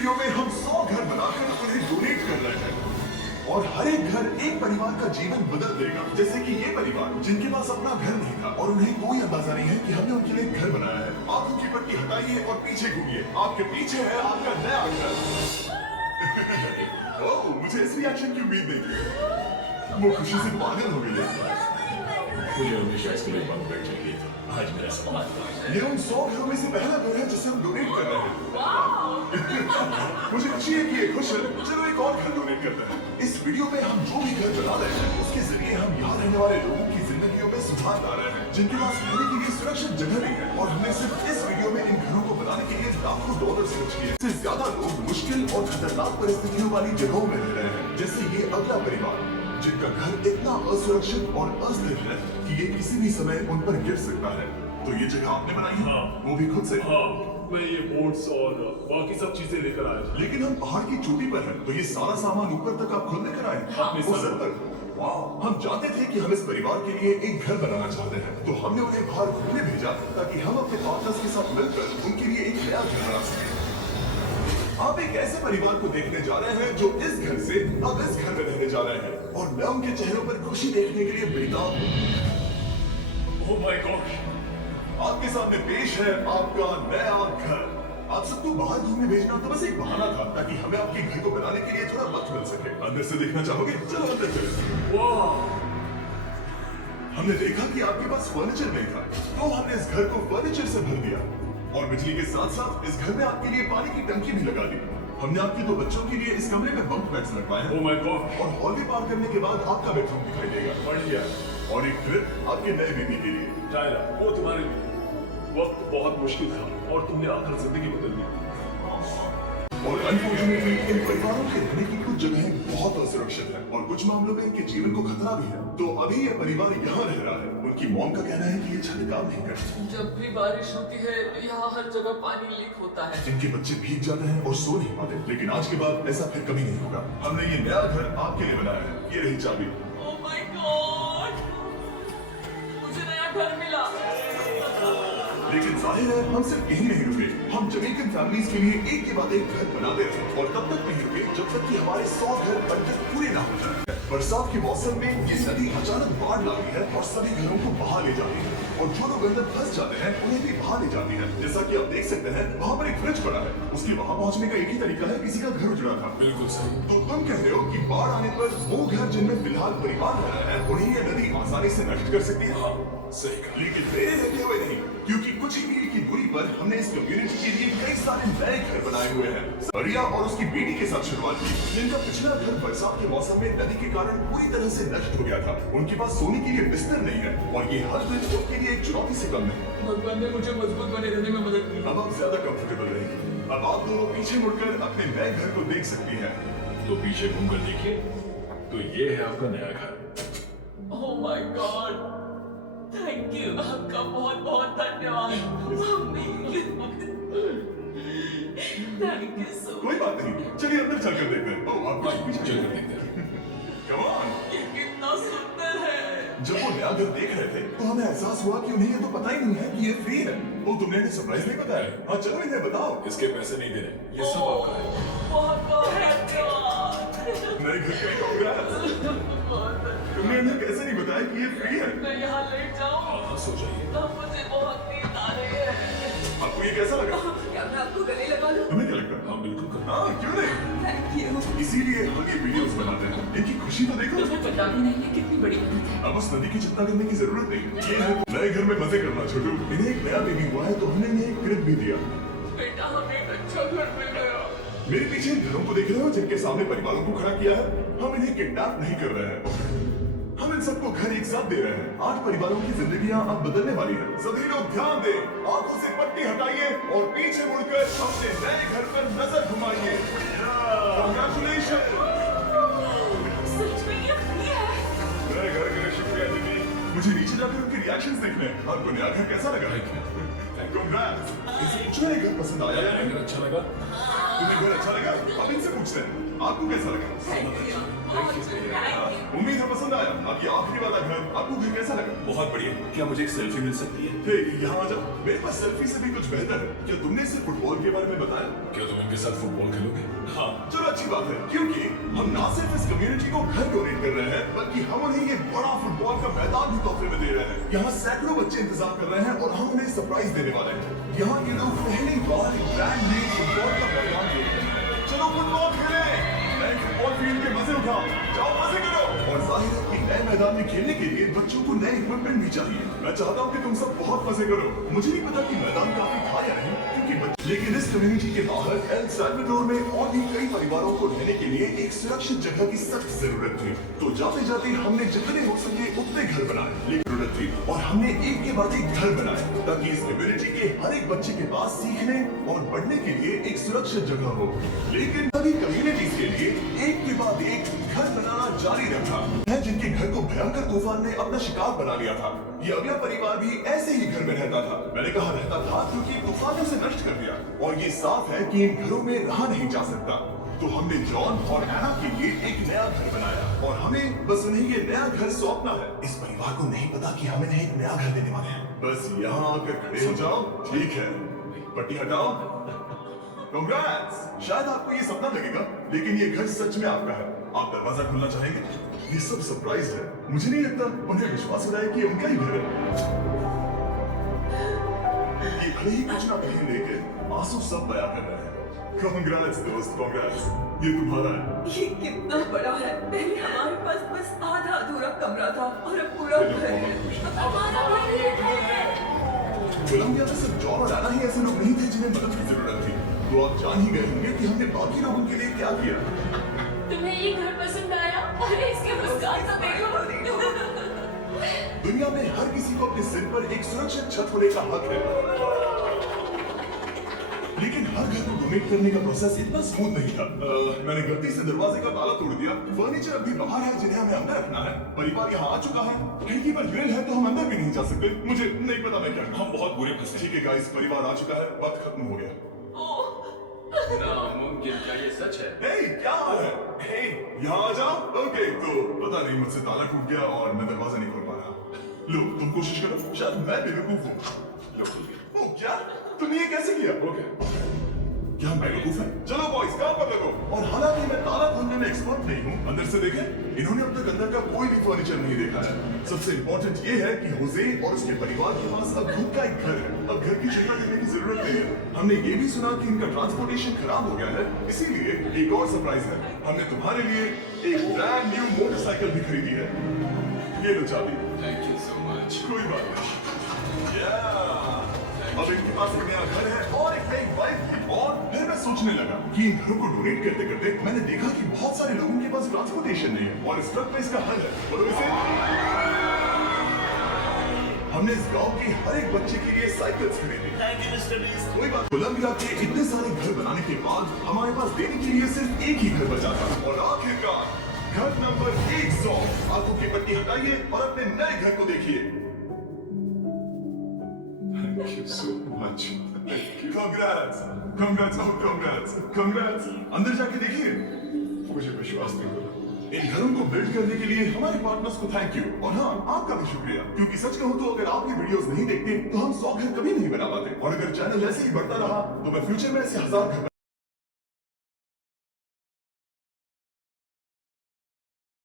Video में हम 100 घर बनाकर उन्हें डोनेट कर रहे हैं और हर एक घर एक परिवार का जीवन बदल देगा। जैसे कि ये परिवार जिनके पास अपना घर नहीं था और उन्हें कोई अंदाजा नहीं है कि हमने उनके लिए घर बनाया है। आंखों की पट्टी हटाइए और पीछे घूमिए। आपके पीछे है आपका नया घर। ओह, मुझे इस रिएक्शन की उम्मीद नहीं थी। वो खुशी से पागल हो गई है। मुझे हमेशा इसके लिए बंक बेड चाहिए था। आज मेरा सामान ये उन 100 घरों में से पहला घर है जिसे हम डोनेट कर रहे हैं। मुझे खुशी है कि ये खुश है। चलो एक और घर डोनेट करते हैं। इस वीडियो में हम जो भी घर बना रहे हैं उसके जरिए हम यहाँ रहने वाले लोगों की जिंदगियों में सुधार ला रहे हैं जिनके पास रहने के लिए सुरक्षित जगह नहीं है। और हमने सिर्फ इस वीडियो में इन घरों को बनाने के लिए लाखों डॉलर खर्च किए। इससे ज्यादा लोग मुश्किल और खतरनाक परिस्थितियों वाली जगहों में रह रहे हैं, जैसे ये अगला परिवार जिनका घर इतना असुरक्षित और अस्थिर है कि ये किसी भी समय उन पर गिर सकता है। तो ये जगह आपने बनाई है? हाँ। वो भी खुद से? हाँ, मैं ये बोर्ड्स और बाकी सब चीजें लेकर आया। लेकिन हम पहाड़ की चोटी पर हैं, तो ये सारा सामान ऊपर तक आप खुद लेकर आए? अपने वो सर सर पर? वाह! हम जानते थे कि हम इस परिवार के लिए एक घर बनाना चाहते हैं, तो हमने उन्हें बाहर घूमने भेजा ताकि हम अपने पार्टनर्स के साथ मिलकर उनके लिए एक नया घर बना सकें। आप एक ऐसे परिवार को देखने जा रहे हैं जो इस घर से अब इस घर में रहने जा रहे हैं, और मैं उनके चेहरों पर खुशी देखने के लिए बेताब हूँ। Oh my God! आपके सामने पेश है आपका नया घर। आप सबको बाहर घूमने भेजना तो बस एक बहाना था ताकि हमें आपके घर को बनाने के लिए थोड़ा वक्त मिल सके। अंदर से देखना चाहोगे? चलो अंदर चलें। वाह! हमने देखा कि आपके पास फर्नीचर नहीं था, तो हमने इस घर को फर्नीचर से भर दिया और बिजली के साथ साथ इस घर में आपके लिए पानी की टंकी भी लगा दी। हमने आपके 2 बच्चों के लिए इस कमरे में बंक बेड्स लगवाए हैं ओह माय गॉड! और हॉल पार करने के बाद आपका बेडरूम दिखाई देगा। बढ़िया। और एक ट्रिप आपके नए बेबी के लिए। टायरा, वो तुम्हारे लिए। वक्त बहुत मुश्किल था और तुमने आकर जिंदगी बदल दी। और अनफॉर्चुनेटली इन परिवारों के रहने की कुछ जगहें बहुत असुरक्षित हैं और कुछ मामलों में इनके जीवन को खतरा भी है। तो अभी ये परिवार यहाँ रह रहा है। उनकी मॉम का कहना है कि ये छत काम नहीं करती। जब भी बारिश होती है यहाँ हर जगह पानी लीक होता है। इनके बच्चे भीग जाते हैं और सो नहीं पाते, लेकिन आज के बाद ऐसा फिर कभी नहीं होगा। हमने ये नया घर आपके लिए बनाया है। ये रही चाबी। Oh my God! मुझे नया घर मिला। लेकिन जाहिर है हम सिर्फ यही नहीं रुके। हम जमैकन फैमिलीज के लिए एक के बाद एक घर बनाते रहे और तब तक नहीं रुके जब तक कि हमारे 100 घर बनकर पूरे ना हो जाए। बरसात के मौसम में ये नदी अचानक बाढ़ लाती है और सभी घरों को बहा ले जाती है और जो लोग अंदर फंस जाते हैं उन्हें भी बहा ले जाती है। जैसा कि आप देख सकते हैं वहाँ पर एक फ्रिज पड़ा है। उसके वहाँ पहुँचने का एक ही तरीका है, किसी का घर उजड़ा था। बिल्कुल सही। तो तुम कह रहे हो कि बाढ़ आने पर वो घर जिनमें फिलहाल परिवार रह रहा है उन्हें ये नदी आसानी से नष्ट कर सकती है? हाँ, सही कहा। लेकिन मेरे रहते हुए नहीं, क्योंकि कुछ ही मील की दूरी पर हमने इस कम्युनिटी के लिए कई सारे नए घर बनाए हुए हैं। सरिया और उसकी बेटी के साथ शुरुआत की, जिनका पिछला घर बरसात के मौसम में नदी के कारण पूरी तरह से नष्ट हो गया था। उनके पास सोने के लिए बिस्तर नहीं है और ये हर दिन उनके लिए एक चुनौती से कम नहीं। भगवान ने मुझे मजबूत बने रहने में मदद की। अब आप ज्यादा कंफर्टेबल रहेंगे। अब आप दोनों पीछे मुड़कर अपने नए घर को देख सकती हैं। तो पीछे घूमकर देखिए, तो ये है आपका नया घर। Oh my God! Thank you, आपका बहुत बहुत धन्यवाद। थैंक यू सो कोई बात नहीं, चलिए अंदर चलकर देखते हैं। ओह, आप पीछे चलकर देखते हैं। Come on। ये कितना सुंदर है। जब वो नया घर देख रहे थे तो हमें एहसास हुआ कि उन्हें ये तो पता ही नहीं है कि ये फ्री है। वो तुमने इन्हें सरप्राइज नहीं बताया? हाँ चलो इन्हें बताओ। इसके पैसे नहीं देने, ये सब आपका है। बहुत बहुत धन्यवाद। नए घर के कांग्रेस। तुमने इन्हें कैसे नहीं बताया कि ये फ्री है? मैं यहाँ लेट जाऊँ? हाँ, सो जाइए। अब मुझे बहुत नींद आ रही है। आपको ये कैसा लगा? क्या मैं आपको गले लगा लूं? तुम्हें क्या लगता है? हाँ, बिल्कुल कर। हाँ क्यों नहीं? Thank you. इसीलिए हम ये वीडियोस बनाते हैं। इनकी खुशी तो देखो। तुम्हें पता भी नहीं है कितनी बड़ी बात है। अब उस नदी की चिंता करने की जरूरत नहीं। ये है नए घर में मजे करना छोटू। इन्हें एक नया बेबी हुआ है तो हमने इन्हें एक क्रिब भी दिया। बेटा हमें एक अच्छा घर मिल गया। मेरे पीछे इन घरों को देख रहे हो जिनके सामने परिवारों को खड़ा किया है? हम इन्हें किडनैप नहीं कर रहे हैं। हम इन सबको घर एक साथ दे रहे हैं। 8 परिवारों की जिंदगियां अब बदलने वाली हैं। सभी लोग ध्यान दें, आंखों से पट्टी हटाइए और पीछे मुड़कर अपने नए घर पर नजर घुमाइए। Congratulations! सच में ये फ्री है? नए घर के लिए शुक्रिया दीदी। मुझे नीचे जाकर उनके रिएक्शंस देखने हैं। आपको नया घर कैसा लगा? Congrats! इसे पूछो, नया घर पसंद आया? अगर अच्छा लगा तुम्हें घर अच्छा लगा? अब इनसे पूछते हैं आपको कैसा लगा? उम्मीद है पसंद आया। अब ये आखिरी वाला घर, आपको घर कैसा लगा? बहुत बढ़िया। क्या मुझे एक सेल्फी मिल सकती है? हे, यहाँ आ जाओ। मेरे पास सेल्फी से भी कुछ बेहतर है। क्या तुमने सिर्फ फुटबॉल के बारे में बताया? क्या तुम इनके साथ फुटबॉल खेलोगे? हाँ, चलो अच्छी बात है, क्योंकि हम ना सिर्फ इस कम्युनिटी को घर डोनेट कर रहे हैं, बल्कि हम उन्हें ये बड़ा फुटबॉल का मैदान भी तोहफे में दे रहे हैं। यहाँ सैकड़ों बच्चे इंतजार कर रहे हैं और हम उन्हें सरप्राइज देने वाले हैं। यहाँ के लोग पहली बार ब्रांड न्यू फुटबॉल का मैदान देख रहे हैं। चलो फुटबॉल खेलें, नए फुटबॉल फील्ड के मजे उठाओ, जाओ मजे करो। और जाहिर है कि नए मैदान में खेलने के लिए बच्चों को नए इक्विपमेंट भी चाहिए। मैं चाहता हूँ कि तुम सब बहुत मजे करो। मुझे नहीं पता कि मैदान काफी था या नहीं, लेकिन इस कम्युनिटी के बाहर एल साल्वाडोर में और भी कई परिवारों को रहने के लिए एक सुरक्षित जगह की सख्त जरूरत थी। तो जाते जाते हमने जितने हो सके उतने घर बनाए, लेकिन जरूरत थी और हमने एक के बाद एक घर बनाए ताकि इस कम्युनिटी के हर एक बच्चे के पास सीखने और बढ़ने के लिए एक सुरक्षित जगह हो। लेकिन सभी कम्युनिटीज के लिए एक के बाद एक घर बनाना जारी रखा है, जिनके घर को भयंकर तूफान ने अपना शिकार बना लिया था। ये अगला परिवार भी ऐसे ही घर में रहता था। मैंने कहा रहता था क्योंकि तूफान ने उसे नष्ट कर दिया और ये साफ है कि इन घरों में रहा नहीं जा सकता। तो हमने जॉन और एना के लिए एक नया घर बनाया और हमें बस उन्हें ये नया घर सौंपना है। इस परिवार को नहीं पता कि हम इन्हें एक नया घर देने वाले हैं। बस यहाँ आकर खड़े हो जाओ, ठीक है? पट्टी हटाओ। कांग्रेट्स! शायद आपको ये सपना लगेगा, लेकिन ये घर सच में आपका है। आप दरवाजा खोलना चाहेंगे? ये सब सरप्राइज है। मुझे नहीं लगता उन्हें विश्वास हो रहा है कि उनका ही घर है। ये खड़े ही कुछ ना कहीं लेके आंसू सब बयां कर रहे हैं। कांग्रेट्स दोस्त, कांग्रेट्स। ये तुम्हारा है। ये कितना बड़ा है। पहले हमारे पास बस आधा अधूरा कमरा था और अब पूरा घर है। हमारा घर है। कोलंबिया में सिर्फ जॉन और एना ही ऐसे लोग नहीं थे जिन्हें मदद की जरूरत थी। तो आप जान ही गए होंगे कि हमने बाकी लोगों के लिए क्या किया। तुम्हें ये घर पसंद आया? अरे इसके मुस्कान तो देखो। दुनिया में हर किसी को अपने सिर पर एक सुरक्षित छत होने का हक है, लेकिन हर घर को डोनेट करने का प्रोसेस इतना स्मूथ नहीं था। मैंने गलती से दरवाजे का ताला तोड़ दिया। फर्नीचर अभी बाहर है जिन्हें हमें अंदर रखना है। परिवार यहाँ आ चुका है। खिड़की पर ग्रिल है तो हम अंदर भी नहीं जा सकते। मुझे नहीं पता मैं क्या करूं। हम बहुत बुरे फंसे। ठीक है गाइस, परिवार आ चुका है। वक्त खत्म हो गया। नामुमकिन, क्या ये सच है? हे, क्या हाल है? हे, यहाँ आ जाओ। ओके, तो पता नहीं मुझसे ताला टूट गया और मैं दरवाजा नहीं खोल पा रहा। लो, तुम कोशिश करो। शायद मैं बेवकूफ हूँ। लो, खुल गया। ओ, क्या? तुमने ये कैसे किया? ओके। क्या मैं बेवकूफ है? चलो बॉयज, काम पर लगो। और हालांकि मैं ताला खोलने में एक्सपर्ट नहीं हूँ, अंदर से देखें, इन्होंने अब तक अंदर का कोई भी फर्नीचर नहीं देखा है। सबसे इम्पोर्टेंट ये है कि होजे और उसके परिवार के पास अब खुद का एक घर है। अब घर की चिंता करने की जरूरत नहीं है। हमने ये भी सुना कि इनका ट्रांसपोर्टेशन खराब हो गया है, इसीलिए एक और सरप्राइज है। हमने तुम्हारे लिए एक ब्रांड न्यू मोटरसाइकिल भी खरीदी है। ये लो चाबी। Thank you so much. कोई बात नहीं। अब इनके पास एक नया घर है और एक नई वाइफ भी। और फिर मैं सोचने लगा कि इन घरों को डोनेट करते करते मैंने देखा कि बहुत सारे लोगों के पास ट्रांसपोर्टेशन नहीं है और इस ट्रक में इसका हल है। बोलो इसे। हमने इस गांव के हर एक बच्चे के लिए साइकिल्स खरीदी। Thank you mister beast. कोई बात। कोलंबिया के इतने सारे घर बनाने के बाद हमारे पास देने के लिए सिर्फ एक ही घर बचा था और आखिरकार घर नंबर 100। आंखों की पट्टी हटाइए और अपने नए घर को देखिए। Thank you so much. Congrats! Congrats! Oh, congrats! Congrats! अंदर जाके देखिए। मुझे विश्वास नहीं हो रहा। इन घरों को बिल्ड करने के लिए हमारे पार्टनर्स को थैंक यू और हाँ, आपका भी शुक्रिया, क्योंकि सच कहूं तो अगर आप ये वीडियोस नहीं देखते तो हम 100 घर कभी नहीं बना पाते और अगर चैनल ऐसे ही बढ़ता रहा तो मैं फ्यूचर में ऐसे 1000 घर